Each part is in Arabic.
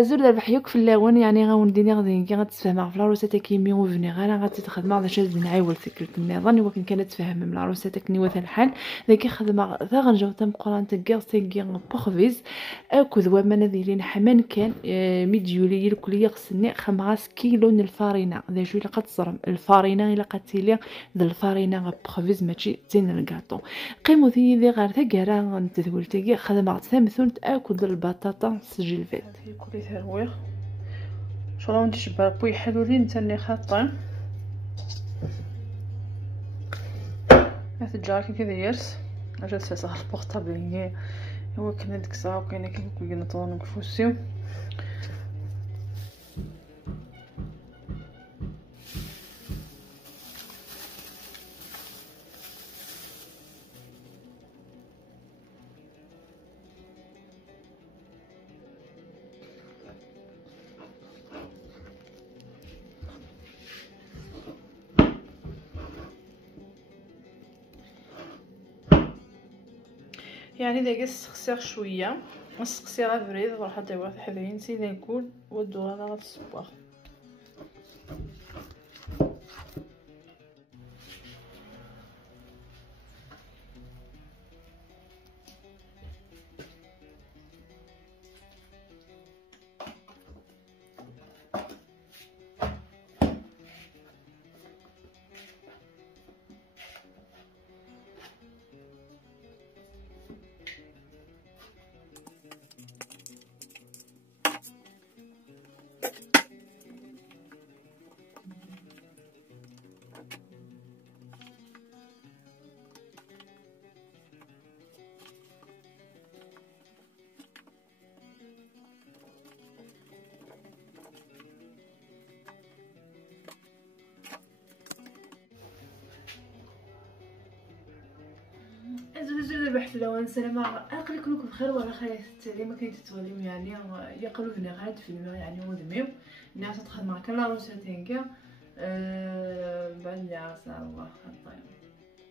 زور دابا حيوك في اللون يعني غنديني غادي غتفهم في العروسه كيمي وفني غير غتخدم على شي نعاول فكره النظام ولكن كانت تفهم من العروسه كنيوه الحال ذاك خدمه ذا غنجاو تم قران تكير سيكي بوخفيز اكو ذوا ما نذيلين حمان كان ميديولي الكليه خصني 5 كيلو الفارينه ذا شويه قتصرم الفارينه الا قتيلي ذا الفارينه بوخفيز ماشي زين الكاطو قيمو ذي غير تاكرا نتذول تاكي خدمه ثامثون اكو ذا البطاطا سجل فات كلي ترويخ ان شاء الله ندير شبه بوي حلولين تاني خاطين هتجاكي كذا يرس اجا تسع البورطابل هو كنا ديك الساعه وكاينه كي نطون نفوسيو يعني داك السقسير شويه السقسير فريد راح دايره حذين سيدي نقول ودو هذا غاد الصباح زوج بحث لو سلامة اقل كلكم بخير وعلى خير التالي ما كاين تتوليو يعني يقلو بنا غاد في الماء يعني ودميو الناس تدخل مع كل عروسه تنكا بعد عسى الله خطايا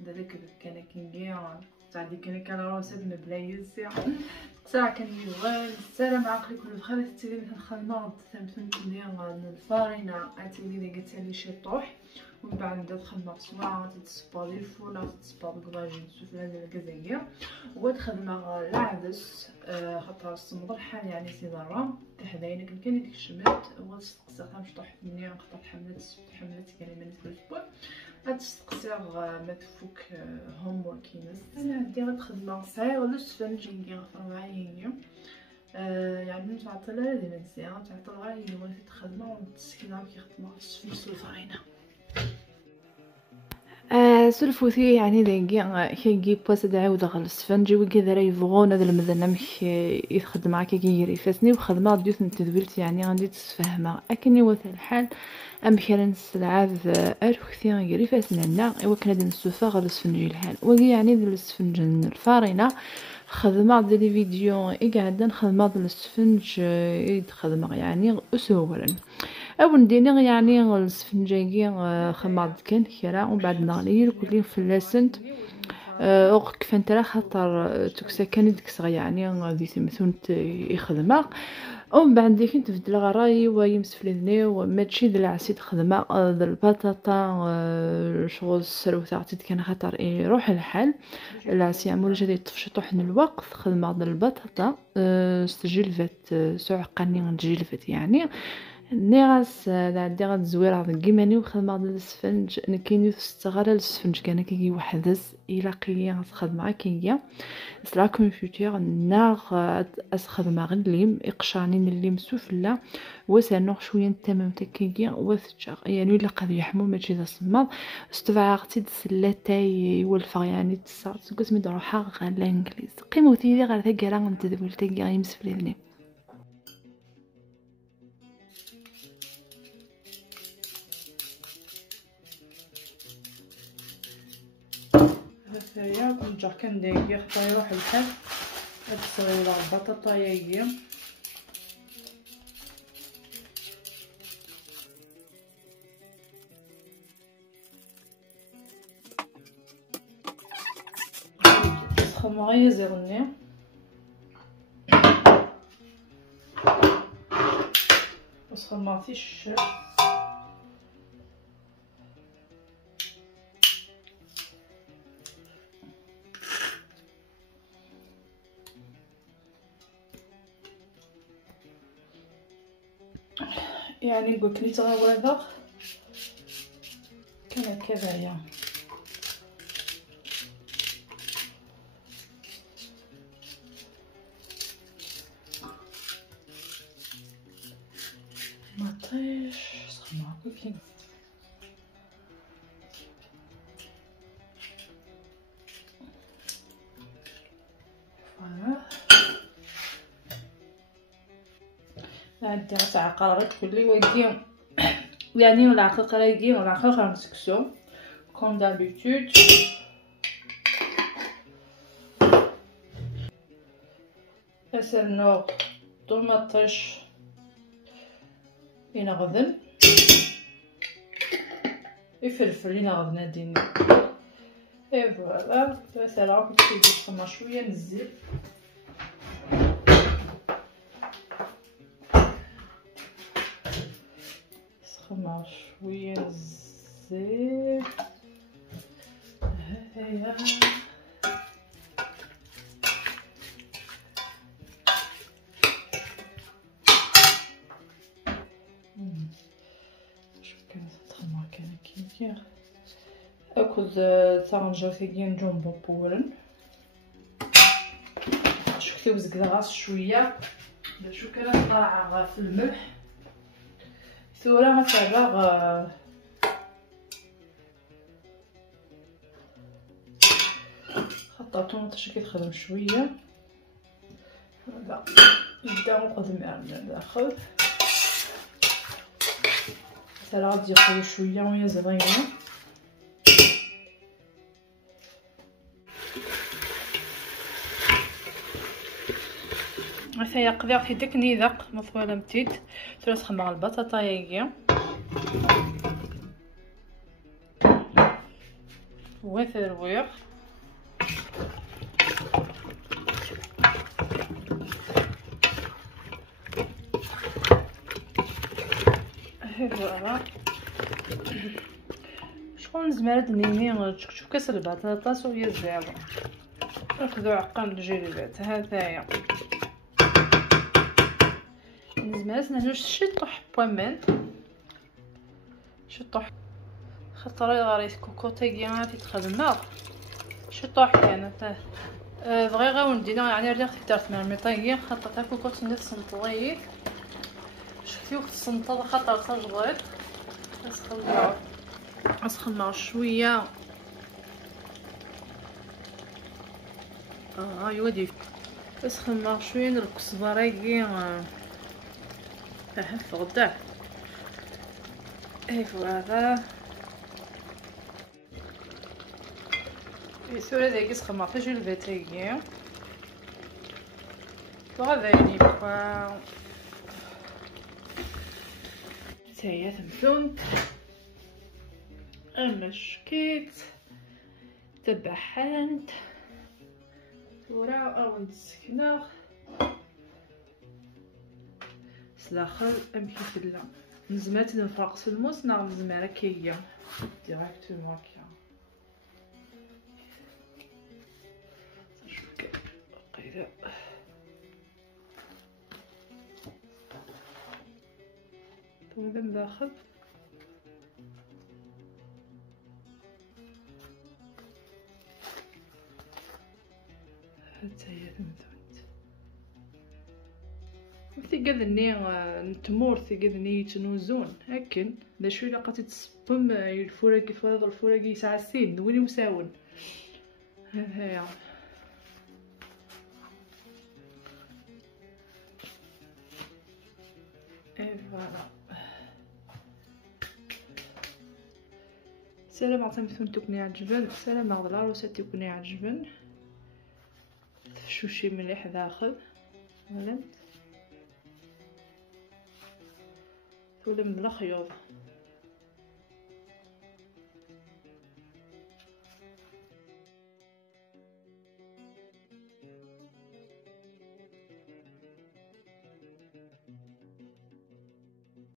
داك كان كينكيا تاع ديك كان عروسه مبلايز ساعه كان يوال السلام عقلي كل بخير التالي مثلا خدمه ثمثم ديال الفارينه عتيلي اللي قلت لي شي طوح ومن بعد دخلنا بسرعه تتصبالي الفول تتصبال كلاجين سفلان ديال الكازاكيا وتخدمه العدس خاطر الصمد الحال يعني سي ضرا تحداينا كان ديك الشمات وتستقسي مشطوح مني خاطر حملت كلمه الاسبوع غتستقسي ما تفك هوم وركينس انا عندي غتخدمه صغير للسفنج غنغفر معايا يعني تعطل هذه مزيان تعطل غير هي ولا تخدمه وتسكنها كي خدمه في الفرينه سلفوثي يعني داكي كيجي بواس دعاود غل السفنجي وكذا راه يبغون هذا المذنب مش يخدم معاك كيجري فاسني وخدمه ديوث نتذبلت يعني غادي تتفهمها اكني وث الحال ام كان السلعاب اروكثي غيري فاسنا ايوا كنا دي نسوفا غل السفنجي الحال وكي يعني ديال السفنج الفارينه خدمه ديال الفيديو قاعده نخدمه ديال السفنج خدمه يعني اسولا او نديني يعني السفنجاكي خماض كان كرا ومن بعد نغلي كلين فلاسنت اوغ كفنترا خاطر توكسا كان ديك صغير يعني غادي تمثون يخدمها ومن بعد ديك تبدل غراي ويمس فلذني وماشي د العسيد خدمه د البطاطا شغل السرو تاعتي كان خاطر يروح الحال العسي عمول جدي طفشطوح الوقت خدمه د البطاطا استجلفت سعقني نجلفت يعني نيغاس عندي غاد زوير هذا كيماني وخدمه ديال السفنج كاين يستغل السفنج كان كي وحدس الى قيا غتخدم معاك كيا سلا كونفيتير ناغ اسخدم غير الليم اقشاني الليم سفلا وسانو شويه تمام تكيا وثجر يعني الا قد يحمو ماشي ذا صماد استفعقتي دسلاتاي والفا يعني تصارت قسمي دروحا غير الانجليز قيموتي غير ثقرا نتذبلتي غير يمسفليني هيا كنرجع كندير خطا يروح الحال هاد الصغيره البطاطا هي سخن غير زيرني سخماطيش يعني نقول كني تغوابا كان كذايا مطيش سخماطي كاين فوالا عندي تعقل كلي ويدي يعني ولا عقل قرايدي ولا عقل خا مسكسو كوم دابيتود اسنو طماطش ينغذن يفلفل ينغذن هاديني اي فوالا بس راه كنت نسخن شويه من الزيت سخنا شويه الزيت هيا شوف كان تخمر كان كيف اكل طنجة ثقين جنبو بورن شفتي وزقد غاس شويه باش كان طالعه في الملح ثورة غتفرغ خطاتهم حتى كيتخدم شويه هذا يبدا نقدم من داخل حتى غادي يخرج شويه وهي زغيره هيا قضيت في ديك نيذق مطوله متيت ثلاث خمر البطاطا هي وثرويق فوالا شكون زمرت نيني تشوف كاس البطاطا وهي زاويه ناخذ عقام الجلبات هذايا زمرت نهجوش شي طح بومن شي طح خاطر غاريت كوكوطي كيما تخدم شي طح كانت بغي غا وندينا يعني ريت كثرت من الميطايين خاطر تا كوكوط ندير سنطليت شفتي وقت السنطه خاطر تجبرت اسخن شويه يودي اسخن شويه نركز براكي في غدا اي فوالا يسوري داكي سخن في جوج الباتايي وغادي بقى تاهي تمثون المشكيت تبحنت ورا او نسكنه سلاخر امشي في اللام نزمات نفرق في الموس نعم زمارة كيا ديراكتومون كيا شوف قيدا هذا مداخل حتى هي تمثلت ثقذني نتمور ثقذني يتنوزون هكن دا شوي لقات تصبم الفراكي فرض الفراكي ساعة سين وين مساون هذايا اي فوالا سلام عطيمثون تكوني عجبن سلام على العروسة تكوني عجبن تفشوشي مليح داخل فهمت ولم بلا خيوط